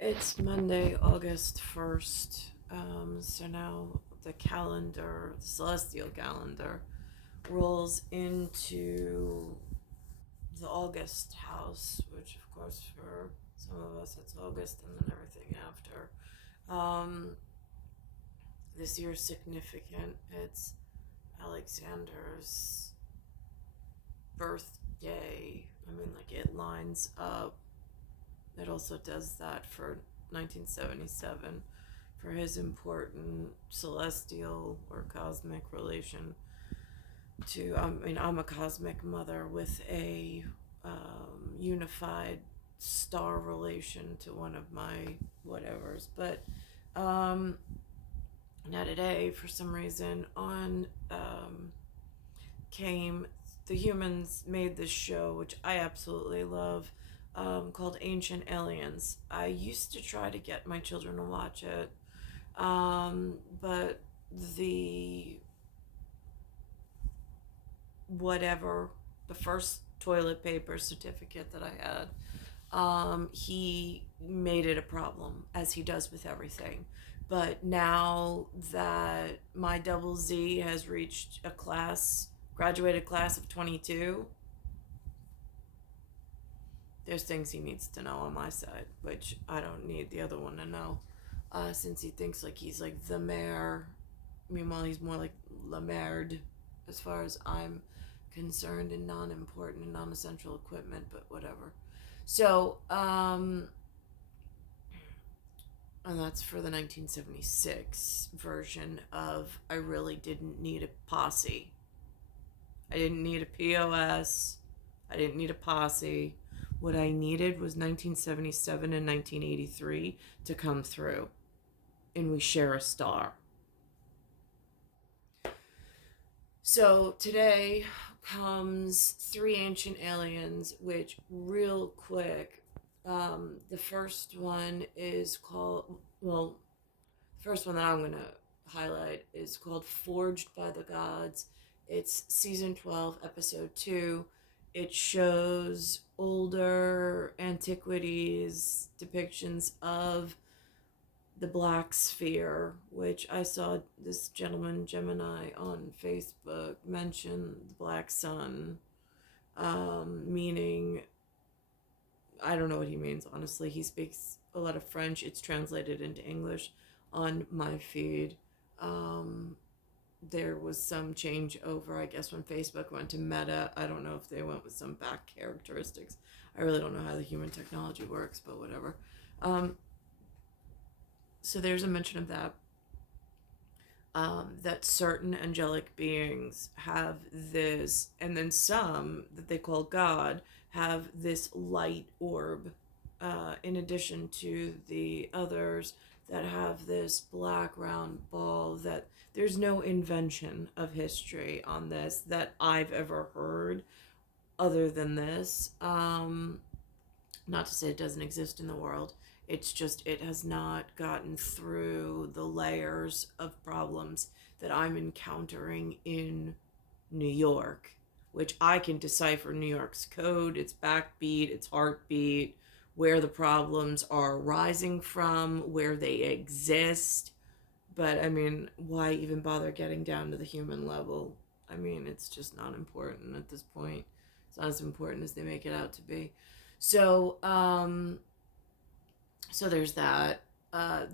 It's Monday, August 1st. So now the celestial calendar, rolls into the August house, which, of course, for some of us, it's August and then everything after. Um, this year's significant. It's Alexander's birthday. I mean, like, it lines up. It also does that for 1977 for his important celestial or cosmic relation to, I'm a cosmic mother with a unified star relation to one of my whatevers. But now today, for some reason, on came the humans made this show, which I absolutely love, called Ancient Aliens. I used to try to get my children to watch it, but the whatever, the first toilet paper certificate that I had, he made it a problem, as he does with everything. But now that my double Z has reached graduated class of 22, there's things he needs to know on my side, which I don't need the other one to know, since he thinks like he's like the mayor. Meanwhile, he's more like La Merde, as far as I'm concerned, and non-important and non-essential equipment, but whatever. So, and that's for the 1976 version of I really didn't need a posse. I didn't need a POS. I didn't need a posse. What I needed was 1977 and 1983 to come through, and we share a star. So today comes Three Ancient Aliens, which, real quick, the first one is called, well, the first one that I'm going to highlight is called Forged by the Gods. It's season 12, episode 2. It shows older antiquities, depictions of the black sphere, which I saw this gentleman, Gemini, on Facebook mention the black sun, meaning, I don't know what he means, honestly. He speaks a lot of French. It's translated into English on my feed. There was some change over, I guess, when Facebook went to Meta. I don't know if they went with some back characteristics. I really don't know how the human technology works, but whatever. So there's a mention of that. That certain angelic beings have this, and then some that they call God have this light orb, in addition to the others that have this black round ball. That there's no invention of history on this that I've ever heard other than this. Not to say it doesn't exist in the world. It's just it has not gotten through the layers of problems that I'm encountering in New York, which I can decipher New York's code, its backbeat, its heartbeat, where the problems are rising from, where they exist. But I mean, why even bother getting down to the human level? I mean, it's just not important at this point. It's not as important as they make it out to be. So, so there's that.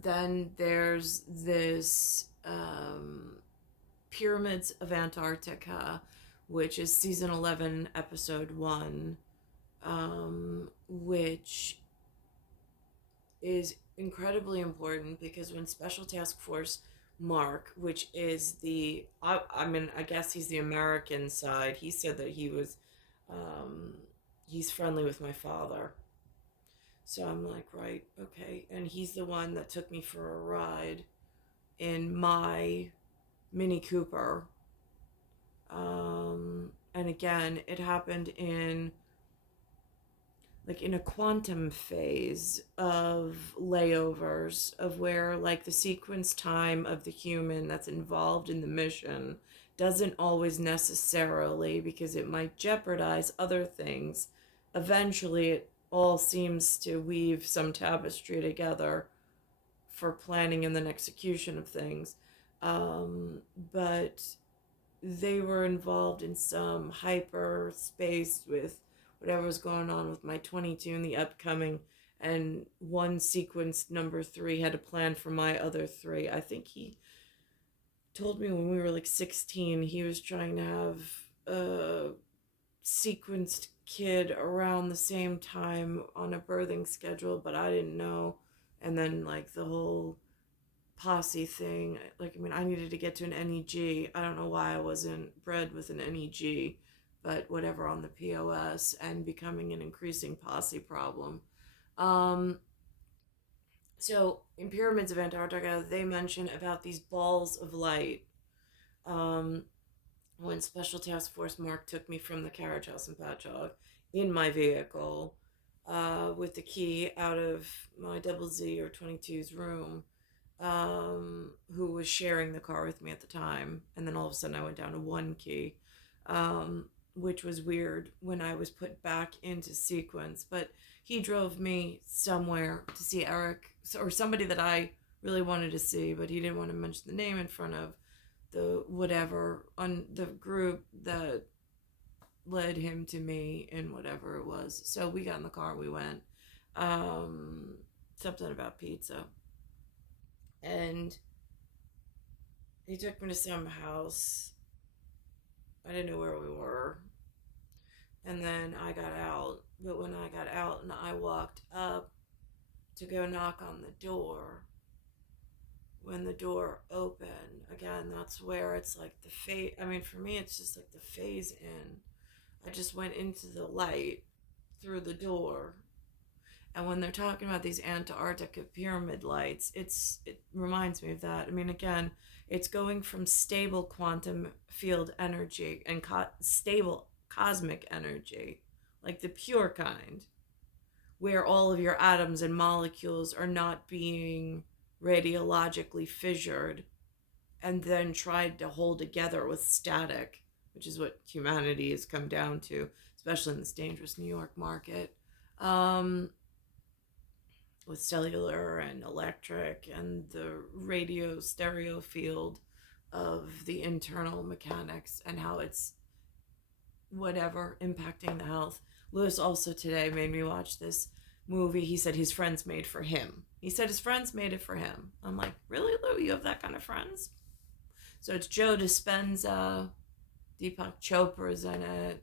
Then there's this, Pyramids of Antarctica, which is season 11, episode 1, which is incredibly important because when Special Task Force Mark, which is I guess he's the American side, he said that he's friendly with my father. So I'm like, right, okay. And he's the one that took me for a ride in my Mini Cooper. And again, it happened in a quantum phase of layovers, of where like the sequence time of the human that's involved in the mission doesn't always necessarily, because it might jeopardize other things. Eventually it all seems to weave some tapestry together for planning and then execution of things. But they were involved in some hyperspace with whatever was going on with my 22 and the upcoming, and one sequence number three had a plan for my other three. I think he told me when we were like 16 he was trying to have a sequenced kid around the same time on a birthing schedule, but I didn't know. And then like the whole posse thing, like, I mean, I needed to get to an NEG. I don't know why I wasn't bred with an NEG, but whatever, on the POS, and becoming an increasing posse problem. Um, so in Pyramids of Antarctica, they mention about these balls of light. Um, when Special Task Force Mark took me from the carriage house in Patchogue in my vehicle, with the key out of my double Z or 22's room, who was sharing the car with me at the time. And then all of a sudden I went down to one key, which was weird when I was put back into sequence. But he drove me somewhere to see Eric, or somebody that I really wanted to see, but he didn't want to mention the name in front of the whatever on the group that led him to me and whatever it was. So we got in the car and we went. Something about pizza. And he took me to some house. I didn't know where we were. And then I got out. But when I got out and I walked up to go knock on the door, when the door opened, again, that's where it's like the phase. I mean, for me, it's just like the phase in. I just went into the light through the door. And when they're talking about these Antarctica pyramid lights, it reminds me of that. I mean, again, it's going from stable quantum field energy and stable cosmic energy, like the pure kind, where all of your atoms and molecules are not being radiologically fissured and then tried to hold together with static, which is what humanity has come down to, especially in this dangerous New York market. With cellular and electric and the radio stereo field of the internal mechanics and how it's whatever impacting the health. Lewis also today made me watch this movie. He said his friends made for him. He said his friends made it for him. I'm like, really, Lou? You have that kind of friends? So it's Joe Dispenza, Deepak Chopra's in it.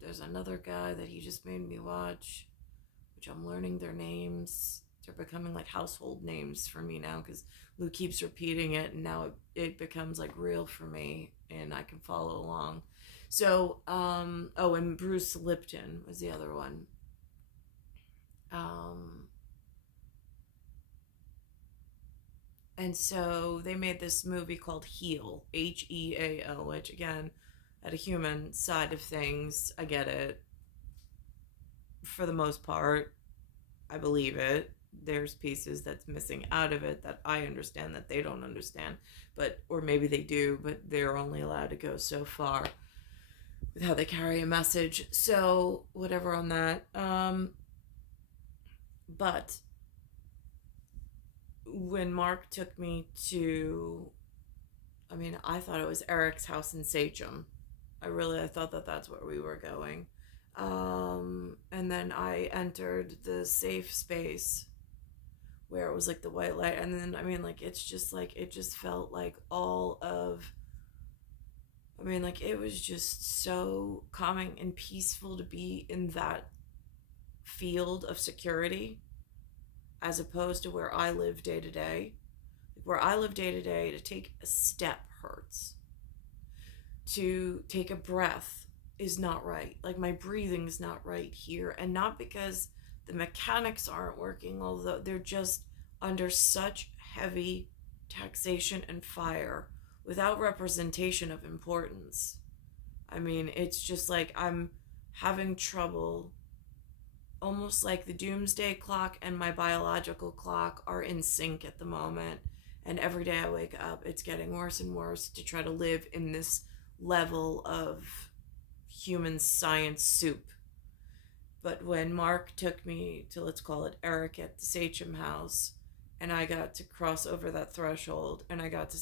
There's another guy that he just made me watch, which I'm learning their names. They're becoming like household names for me now because Lou keeps repeating it, and now it becomes like real for me, and I can follow along. So, and Bruce Lipton was the other one. And so they made this movie called Heal, Heal, which again, at a human side of things, I get it. For the most part, I believe it. There's pieces that's missing out of it that I understand that they don't understand, or maybe they do, but they're only allowed to go so far with how they carry a message. So whatever on that. But when Mark took me to, I mean, I thought it was Eric's house in Sachem. I thought that that's where we were going. And then I entered the safe space where it was like the white light. And then, I mean, like, it's just like, it just felt like it was just so calming and peaceful to be in that field of security as opposed to where I live day to day. Where I live day to day, to take a step hurts. To take a breath is not right. Like, my breathing's not right here. And not because the mechanics aren't working, although they're just under such heavy taxation and fire without representation of importance. I mean, it's just like I'm having trouble, almost like the doomsday clock and my biological clock are in sync at the moment. And every day I wake up, it's getting worse and worse to try to live in this level of human science soup. But when Mark took me to, let's call it Eric at the Sachem house, and I got to cross over that threshold, and I got to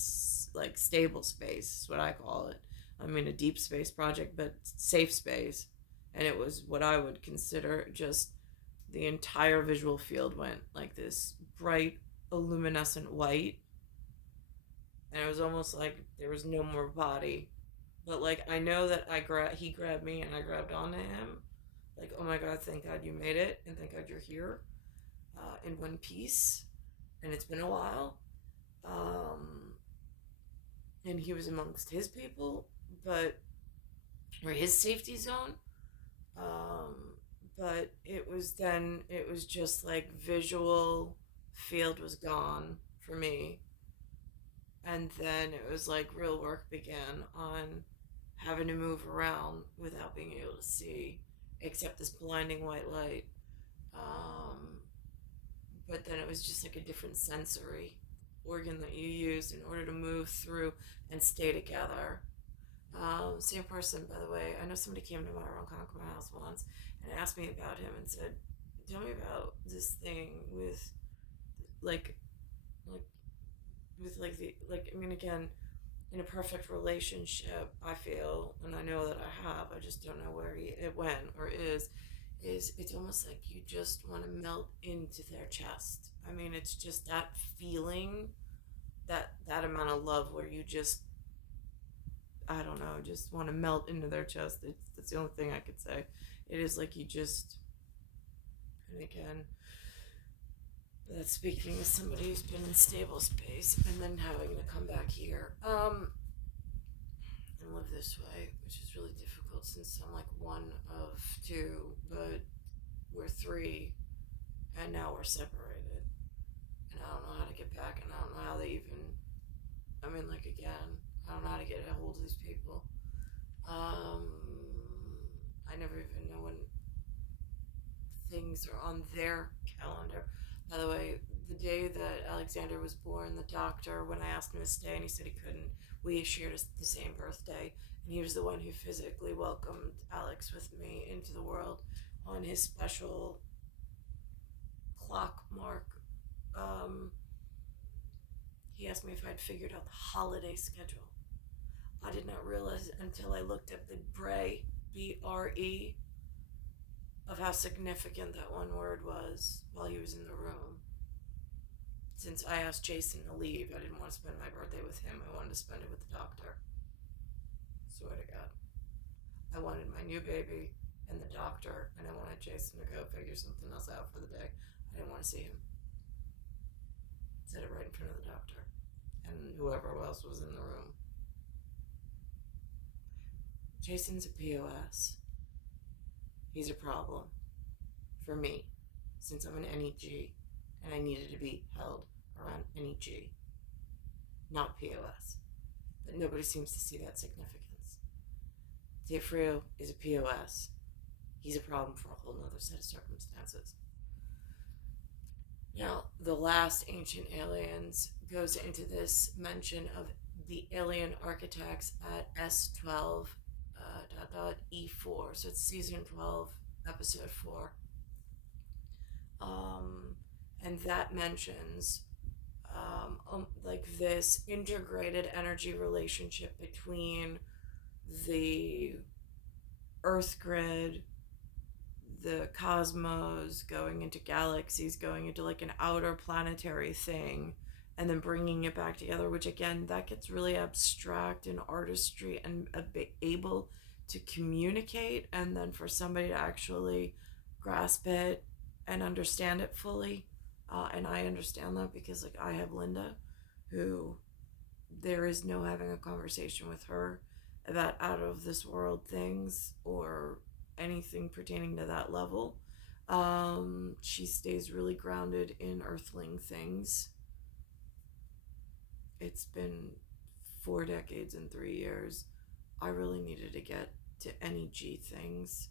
like stable space, is what I call it. I mean, a deep space project, but safe space. And it was what I would consider just the entire visual field went like this bright, luminescent white. And it was almost like there was no more body. But like I know that he grabbed me and I grabbed onto him. Like, oh my God, thank God you made it, and thank God you're here, in one piece. And it's been a while. Um, and he was amongst his people, but or his safety zone. Um, but it was just like visual field was gone for me. And then it was like real work began on having to move around without being able to see, except this blinding white light. Um, but then it was just like a different sensory organ that you use in order to move through and stay together. Same person, by the way. I know somebody came to my Ronkonkoma house once and asked me about him and said, "Tell me about this thing with like, like with like the like." I mean, again, in a perfect relationship, I feel, and I know that I have. I just don't know where it went or is. Is it's almost like you just want to melt into their chest. I mean, it's just that feeling, that amount of love where you just, I don't know, just want to melt into their chest. That's the only thing I could say. It is like you just, and again, that's speaking as somebody who's been in stable space and then having to come back here, and live this way, which is really difficult since I'm like one of two, but we're three, and now we're separated. And I don't know how to get back, and I don't know how they even, I mean, like, again, I don't know how to get a hold of these people. I never even know when things are on their calendar. By the way, the day that Alexander was born, the doctor, when I asked him to stay and he said he couldn't, we shared the same birthday, and he was the one who physically welcomed Alex with me into the world on his special clock mark. Um, he asked me if I'd figured out the holiday schedule. I did not realize until I looked at the BRE, BRE, of how significant that one word was while he was in the room. Since I asked Jason to leave, I didn't want to spend my birthday with him. I wanted to spend it with the doctor. Swear to God. I wanted my new baby and the doctor, and I wanted Jason to go figure something else out for the day. I didn't want to see him. Said it right in front of the doctor and whoever else was in the room. Jason's a POS. He's a problem for me since I'm an NEG and I needed to be held around NEG, not POS. But nobody seems to see that significance. Teofrio is a POS. He's a problem for a whole other set of circumstances. Now, the last Ancient Aliens goes into this mention of the alien architects at S12E4. So it's season 12, episode 4. And that mentions like this integrated energy relationship between the Earth grid, the cosmos, going into galaxies, going into like an outer planetary thing, and then bringing it back together, which again, that gets really abstract in artistry and able to communicate, and then for somebody to actually grasp it and understand it fully. And I understand that because like I have Linda, who there is no having a conversation with her about out of this world things or anything pertaining to that level. She stays really grounded in earthling things. It's been 4 decades and 3 years. I really needed to get to NEG things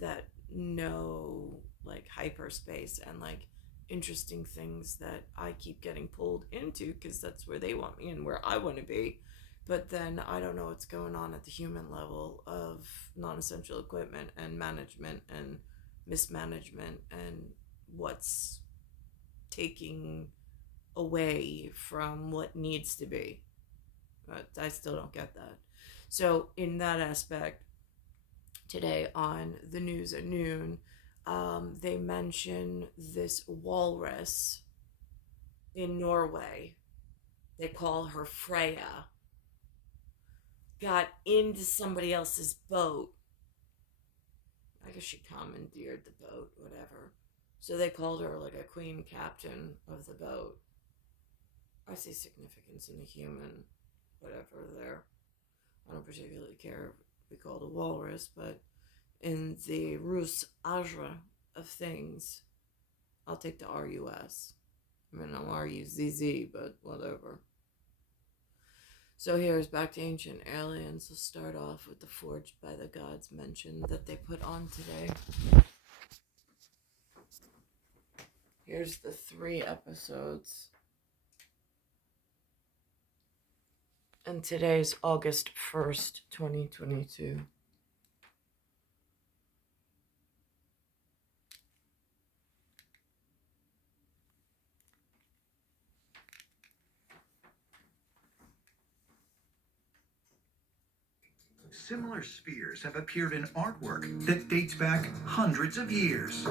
that know like hyperspace and like interesting things that I keep getting pulled into because that's where they want me and where I want to be. But then I don't know what's going on at the human level of non-essential equipment and management and mismanagement and what's taking away from what needs to be. But I still don't get that. So, in that aspect, today on the news at noon, they mention this walrus in Norway. They call her Freya. Got into somebody else's boat. I guess she commandeered the boat, whatever. So they called her like a queen captain of the boat. I see significance in the human, whatever there. I don't particularly care if we call it a walrus, but in the Rus Ajra of things, I'll take the RUS. I mean, I'm RUZZ, but whatever. So here's back to ancient aliens. We'll start off with the Forged by the Gods mention that they put on today. Here's the 3 episodes. And today's August 1st, 2022. Similar spheres have appeared in artwork that dates back hundreds of years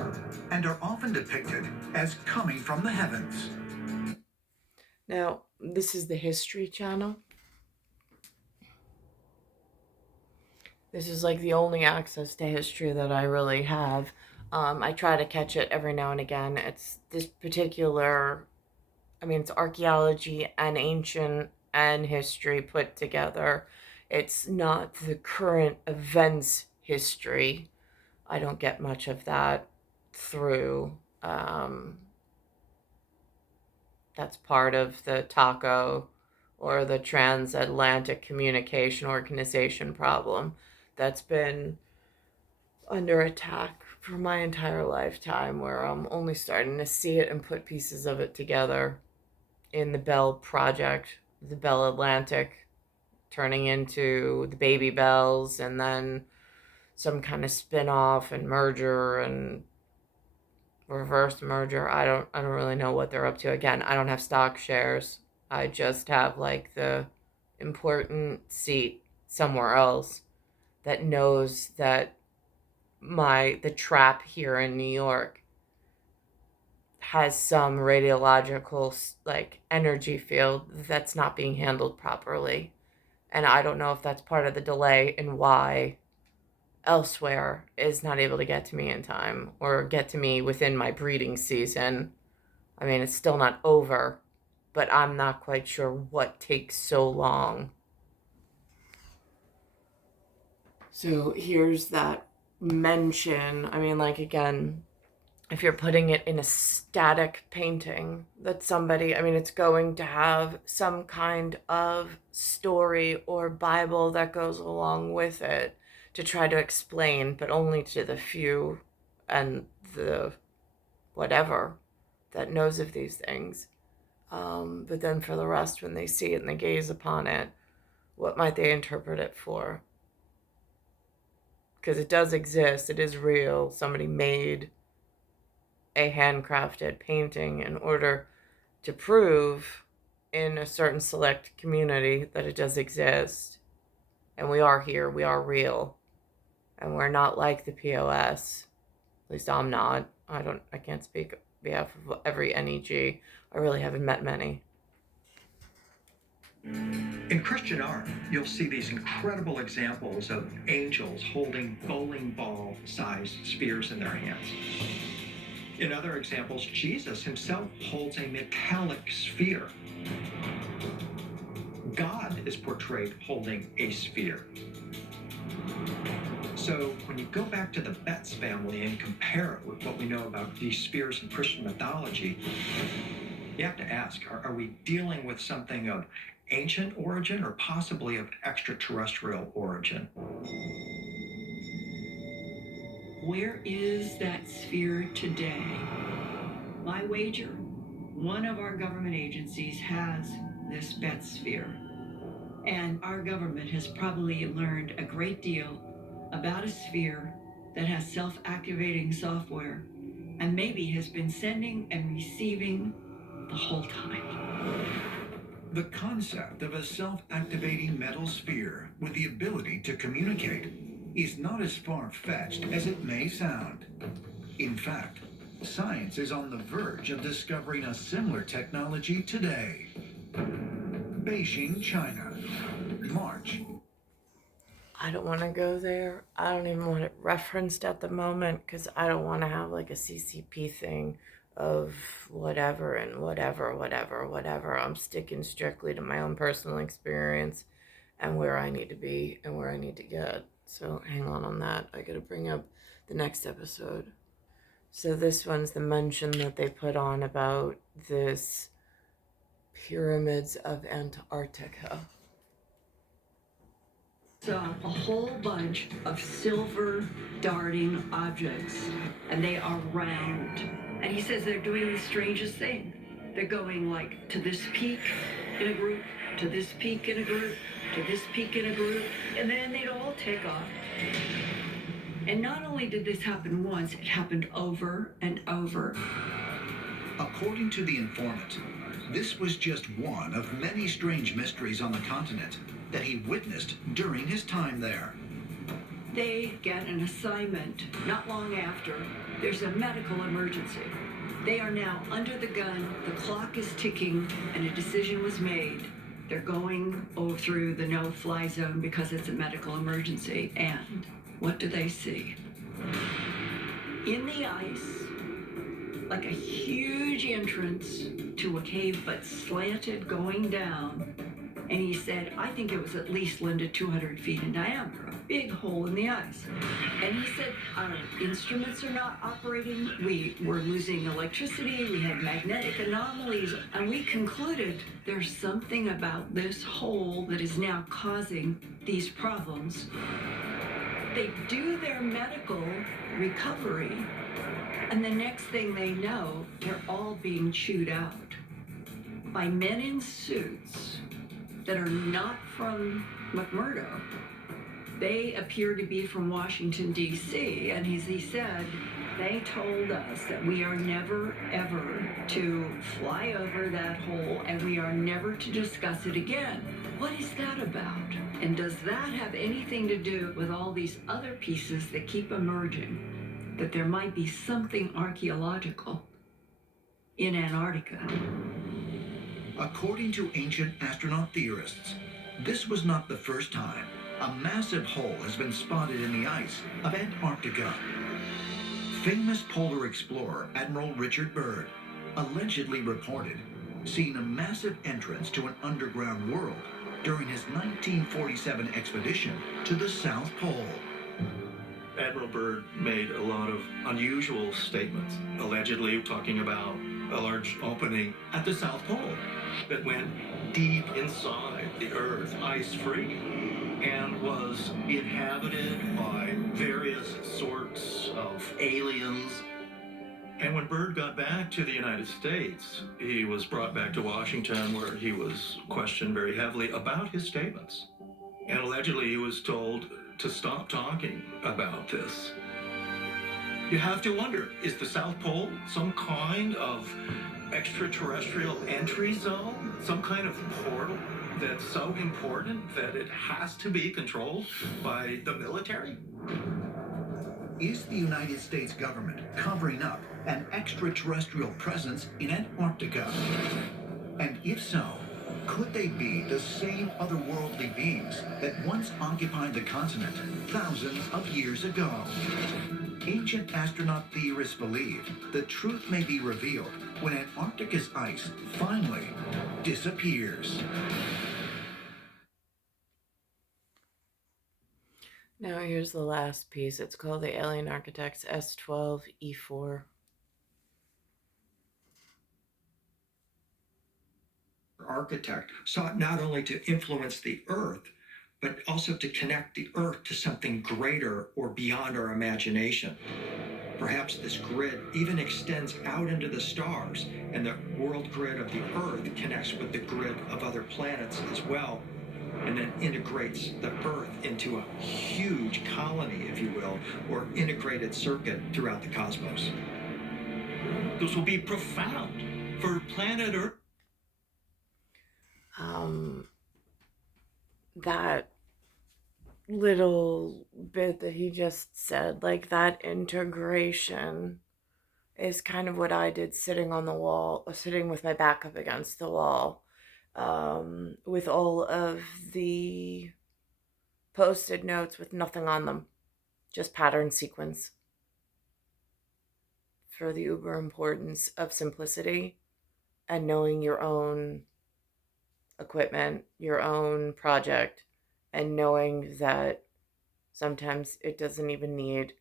and are often depicted as coming from the heavens. Now, this is the History Channel. This is like the only access to history that I really have. I try to catch it every now and again. It's this particular, I mean, it's archaeology and ancient and history put together. It's not the current events history. I don't get much of that through. That's part of the TACO or the Transatlantic Communication Organization problem that's been under attack for my entire lifetime, where I'm only starting to see it and put pieces of it together in the Bell Project, the Bell Atlantic turning into the Baby Bells, and then some kind of spin-off and merger and reverse merger. I don't really know what they're up to. Again, I don't have stock shares. I just have like the important seat somewhere else that knows that the trap here in New York has some radiological like energy field that's not being handled properly. And I don't know if that's part of the delay and why elsewhere is not able to get to me in time or get to me within my breeding season. I mean, it's still not over, but I'm not quite sure what takes so long. So here's that mention. I mean, like, again, if you're putting it in a static painting that somebody, I mean, it's going to have some kind of story or Bible that goes along with it to try to explain, but only to the few and the whatever that knows of these things. But then for the rest, when they see it and they gaze upon it, what might they interpret it for? Because it does exist, it is real. Somebody made a handcrafted painting in order to prove in a certain select community that it does exist. And we are here, we are real. And we're not like the POS. At least I'm not. I can't speak on behalf of every NEG. I really haven't met many. In Christian art, you'll see these incredible examples of angels holding bowling ball-sized spheres in their hands. In other examples, Jesus himself holds a metallic sphere. God is portrayed holding a sphere. So when you go back to the Betts family and compare it with what we know about these spheres in Christian mythology, you have to ask, are we dealing with something of ancient origin or possibly of extraterrestrial origin? Where is that sphere today? My wager, one of our government agencies has this Betts sphere. And our government has probably learned a great deal about a sphere that has self-activating software and maybe has been sending and receiving the whole time. The concept of a self-activating metal sphere with the ability to communicate is not as far-fetched as it may sound. In fact, science is on the verge of discovering a similar technology today. Beijing, China, March. I don't want to go there. I don't even want it referenced at the moment because I don't want to have like a CCP thing of whatever and whatever. I'm sticking strictly to my own personal experience and where I need to be and where I need to get. So hang on that. I got to bring up the next episode. So this one's the mention that they put on about this pyramids of Antarctica. Saw a whole bunch of silver darting objects, and they are round. And he says they're doing the strangest thing. They're going like to this peak in a group, to this peak in a group, to this peak in a group, and then they'd all take off. And not only did this happen once, it happened over and over. According to the informant, this was just one of many strange mysteries on the continent that he witnessed during his time there. They get an assignment not long after. There's a medical emergency. They are now under the gun, the clock is ticking, and a decision was made. They're going through the no-fly zone because it's a medical emergency. And what do they see? In the ice, like a huge entrance to a cave but slanted going down. And he said, I think it was at least, Linda, 200 feet in diameter, a big hole in the ice. And he said, our instruments are not operating. We were losing electricity. We had magnetic anomalies. And we concluded there's something about this hole that is now causing these problems. They do their medical recovery. And the next thing they know, they're all being chewed out by men in suits that are not from McMurdo. They appear to be from Washington, D.C., and as he said, they told us that we are never, ever to fly over that hole, and we are never to discuss it again. What is that about? And does that have anything to do with all these other pieces that keep emerging, that there might be something archaeological in Antarctica? According to ancient astronaut theorists, this was not the first time a massive hole has been spotted in the ice of Antarctica. Famous polar explorer Admiral Richard Byrd allegedly reported seeing a massive entrance to an underground world during his 1947 expedition to the South Pole. Admiral Byrd made a lot of unusual statements, allegedly talking about a large opening at the South Pole that went deep inside the Earth, ice-free, and was inhabited by various sorts of aliens. And when Byrd got back to the United States, he was brought back to Washington, where he was questioned very heavily about his statements. And allegedly he was told to stop talking about this. You have to wonder, is the South Pole some kind of extraterrestrial entry zone? Some kind of portal that's so important that it has to be controlled by the military? Is the United States government covering up an extraterrestrial presence in Antarctica? And if so, could they be the same otherworldly beings that once occupied the continent thousands of years ago? Ancient astronaut theorists believe the truth may be revealed when Antarctica's ice finally disappears. Now here's the last piece. It's called the Alien Architects S12E4. Architect sought not only to influence the Earth, but also to connect the Earth to something greater or beyond our imagination. Perhaps this grid even extends out into the stars, and the world grid of the Earth connects with the grid of other planets as well. and then integrates the Earth into a huge colony, if you will, or integrated circuit throughout the cosmos. This will be profound for planet Earth. That little bit that he just said, like that integration, is kind of what I did sitting on the wall, sitting with my back up against the wall, with all of the post-it notes with nothing on them, just pattern sequence, for the uber importance of simplicity and knowing your own equipment, your own project, and knowing that sometimes it doesn't even need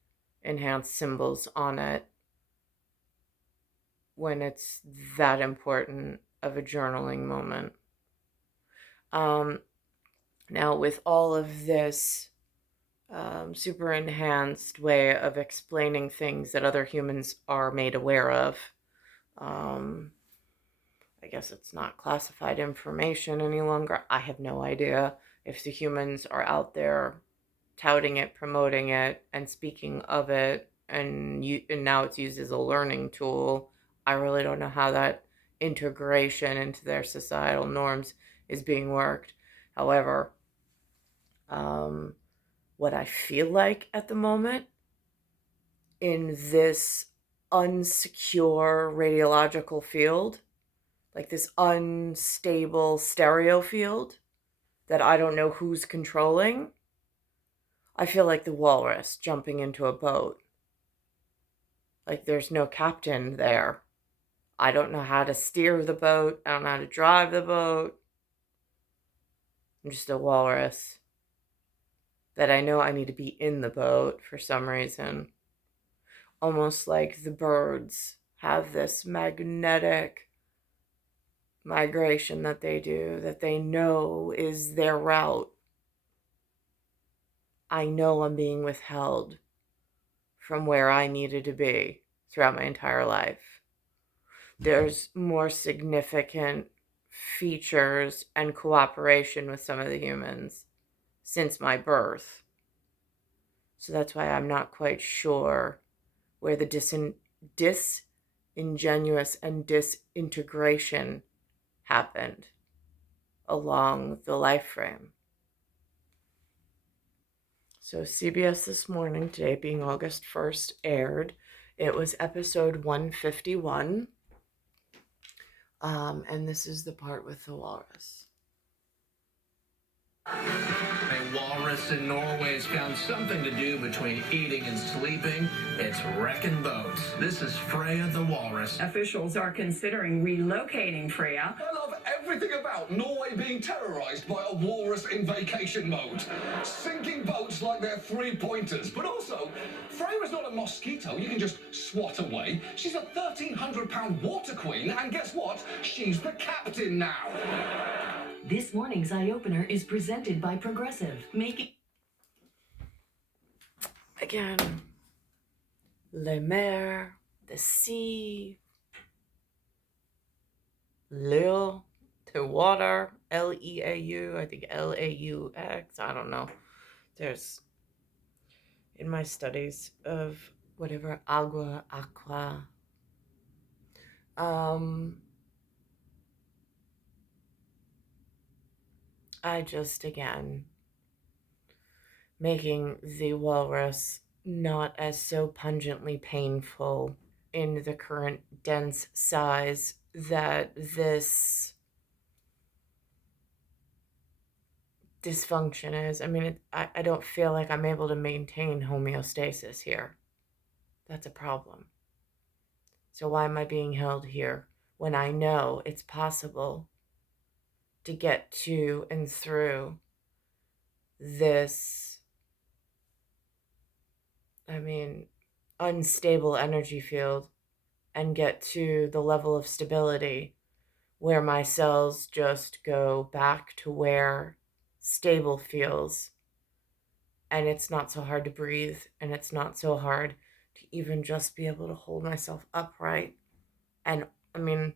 enhanced symbols on it when it's that important of a journaling moment. Now, with all of this super enhanced way of explaining things that other humans are made aware of, I guess it's not classified information any longer. I have no idea if the humans are out there touting it, promoting it, and speaking of it, and now it's used as a learning tool. I really don't know how that integration into their societal norms is being worked. However, what I feel like at the moment in this unsecure radiological field, like this unstable stereo field that I don't know who's controlling, I feel like the walrus jumping into a boat. Like there's no captain there. I don't know how to steer the boat. I don't know how to drive the boat. I'm just a walrus that I know I need to be in the boat for some reason. Almost like the birds have this magnetic migration that they do, that they know is their route. I know I'm being withheld from where I needed to be throughout my entire life. There's more significant features and cooperation with some of the humans since my birth. So that's why I'm not quite sure where the disingenuous and disintegration happened along the life frame. So CBS This Morning, today being August 1st, aired. It was episode 151. And this is the part with the walrus. A walrus in Norway has found something to do between eating and sleeping. It's wrecking boats. This is Freya the walrus. Officials are considering relocating Freya. I love everything about Norway being terrorized by a walrus in vacation mode. Sinking boats like they're three-pointers. But also, Freya's not a mosquito you can just swat away. She's a 1,300-pound water queen, and guess what? She's the captain now. This morning's Eye Opener is presented by Progressive. Again, le mer, the sea, l'eau, the water, L-E-A-U, I think L-A-U-X, I don't know. There's, in my studies of whatever, agua, aqua, I just, again, making the walrus not as so pungently painful in the current dense size that this dysfunction is. I mean, I don't feel like I'm able to maintain homeostasis here. That's a problem. So why am I being held here when I know it's possible to get to and through this, unstable energy field and get to the level of stability where my cells just go back to where stable feels, and it's not so hard to breathe, and it's not so hard to even just be able to hold myself upright. And when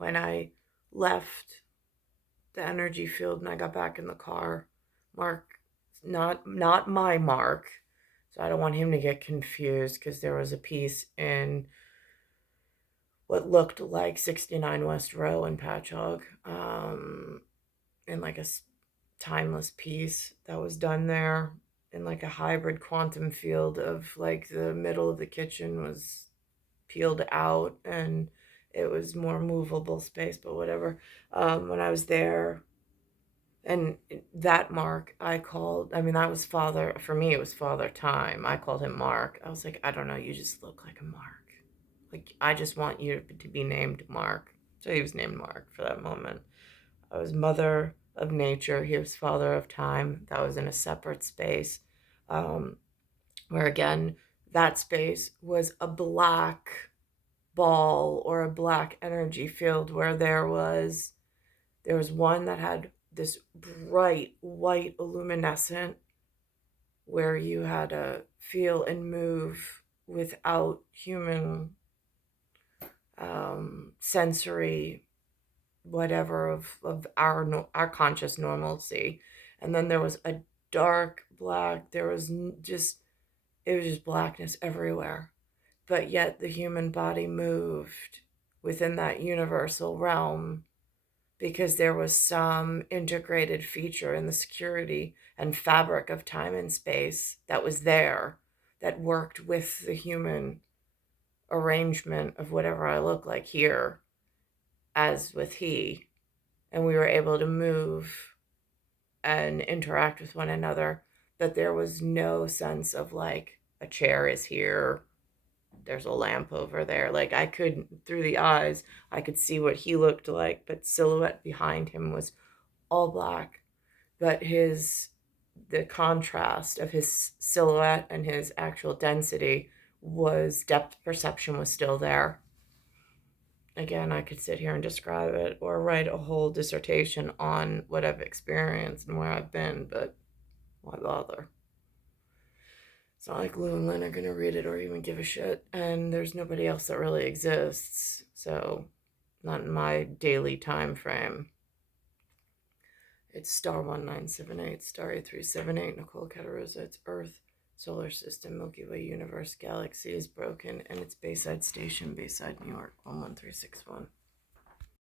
I left the energy field, and I got back in the car. Mark, not my Mark, so I don't want him to get confused, because there was a piece in what looked like 69 West Row in Patchogue, in like a timeless piece that was done there in like a hybrid quantum field of like the middle of the kitchen was peeled out and it was more movable space, but whatever. When I was there, and that Mark I called, I mean, that was father, for me, it was father time. I called him Mark. I was like, I don't know, you just look like a Mark. Like, I just want you to be named Mark. So he was named Mark for that moment. I was mother of nature. He was father of time. That was in a separate space, where again, that space was a black ball or a black energy field, where there was one that had this bright white luminescent, where you had to feel and move without human sensory whatever of our conscious normalcy. And then there was a dark black, there was just, it was just blackness everywhere, but yet the human body moved within that universal realm, because there was some integrated feature in the security and fabric of time and space that was there, that worked with the human arrangement of whatever I look like here as with he. And we were able to move and interact with one another, but there was no sense of like a chair is here, there's a lamp over there. Like, I could, through the eyes, I could see what he looked like, but silhouette behind him was all black. But the contrast of his silhouette and his actual density was, depth perception was still there. Again, I could sit here and describe it or write a whole dissertation on what I've experienced and where I've been, but why bother? It's not like Lou and Lynn are going to read it or even give a shit, and there's nobody else that really exists, so not in my daily time frame. It's star 1978, star 8378, Nicole, Cattaruzza. It's Earth, solar system, Milky Way, universe, galaxy is broken, and it's Bayside Station, Bayside, New York, 11361.